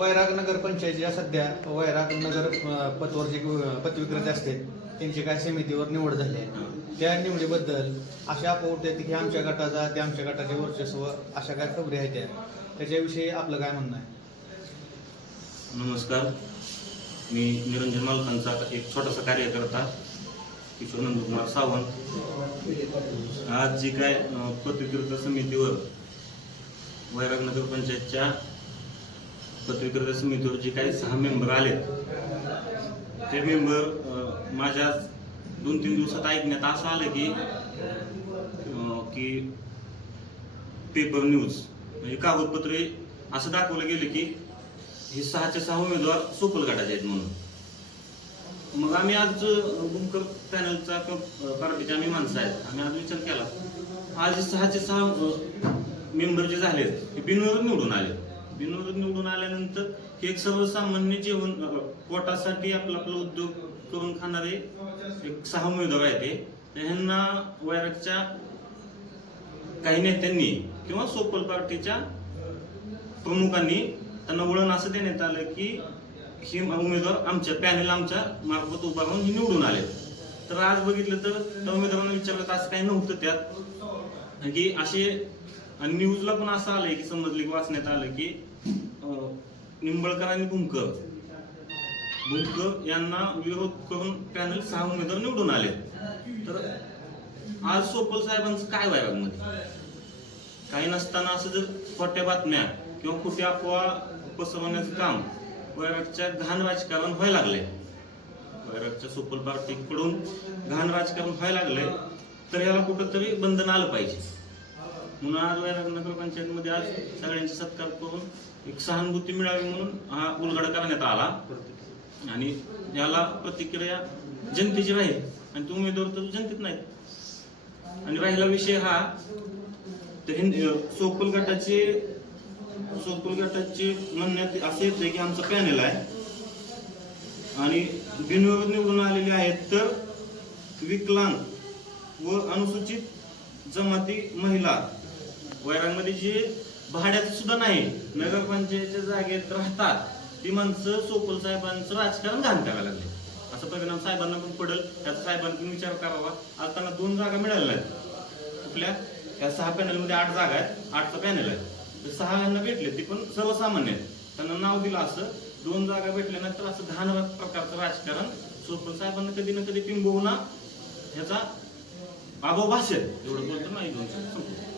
वैराग नगर पंचायतीच्या सध्या वैराग नगर पतवर जे अं, पतविक्रेते असते त्यांची काय समितीवर निवड झाली आहे. त्या निवडीबद्दल अशा अफवा येते की आमच्या गटाचा ते आमच्या गटाचे वर्चस्व अशा काय खबरी आहेत त्या. त्याच्याविषयी आपलं काय म्हणणं आहे? नमस्कार. मी निरंजन मालकांचा एक छोटासा कार्यकर्ता किशोर नंदकुमार सावंत. आज जी काय अं, समितीवर वैराग नगर पंचायतच्या पत्रकारिता समितीवर जे काही सहा मेंबर आलेत. ते मेंबर माझ्या दोन तीन दिवसात ऐकण्यात असं आलं की की पेपर न्यूज म्हणजे कागदपत्रे असं दाखवलं गेलं की हे सहाचे सहा उमेदवार सोपल गटाचे आहेत म्हणून. मग आम्ही आज बुमकर पॅनलचा किंवा पार्टीचे आम्ही माणसं आहेत. आम्ही आज विचार केला. आज सहाचे सहा मेंबर जे झालेत हे बिनवर निवडून आले बिनविरोध निवडून आल्यानंतर हे एक सर्वसामान्य जेवण पोटासाठी आपला आपला उद्योग करून खाणारे एक सहा उमेदवार आहेत ते ह्यांना वैरागच्या काही नेत्यांनी किंवा सोपल पार्टीच्या प्रमुखांनी त्यांना वळण असं देण्यात आलं की हे उमेदवार आमच्या पॅनल आमच्या मार्फत उभा राहून निवडून आले तर आज बघितलं तर त्या उमेदवारांना विचारलं तर असं काही नव्हतं त्यात. की असे आणि न्यूजला पण असं आलंय की समजले की वाचण्यात आलं की निंबळकर आणि बुमकर भुंक यांना विरोध करून पॅनल सहा उमेदवार निवडून आले तर आज सोपल साहेबांचं काय मध्ये काही नसताना असं जर खोट्या बातम्या किंवा खोट्या अफवा पसरवण्याचं काम वैरागच्या घाण राजकारण व्हायला लागले वैरागच्या सोपल पार्टीकडून घाण राजकारण व्हायला लागले तर याला कुठंतरी बंधन आलं पाहिजे. म्हणून आज वैराग नगर पंचायतमध्ये आज सगळ्यांचा सत्कार करून एक सहानुभूती मिळावी म्हणून हा उलगडा करण्यात आला. आणि याला प्रतिक्रिया जनतेची राहील आणि तो उमेदवार तर जनतेत नाहीत. आणि राहिला विषय हा तर हिंद- सोपल गटाचे सोपल गटाचे म्हणण्यात असे येते की आमचं पॅनल आहे. आणि बिनविरोध निवडून आलेले आहेत तर विकलांग व अनुसूचित जमाती महिला वैरांगमध्ये जे भाड्यात सुद्धा नाही नगरपंचायतच्या जागेत राहतात ती माणसं सोपल साहेबांचं राजकारण घाण करायला लागले. असं परिणाम साहेबांना पण पडेल. त्याचा साहेबांनी विचार करावा. आज त्यांना दोन जागा मिळाल्या आहेत कुठल्या? त्या सहा पॅनलमध्ये आठ जागा आहेत आठचं पॅनल आहे. तर सहा यांना भेटले ते पण सर्वसामान्य आहेत. त्यांना नाव दिलं असं. दोन जागा भेटल्यानंतर असं घाण प्रकारचं राजकारण सोपल साहेबांना कधी ना कधी पिंबवना ह्याचा अभाव भाषेत एवढं बोलतो नाही दोन शब्द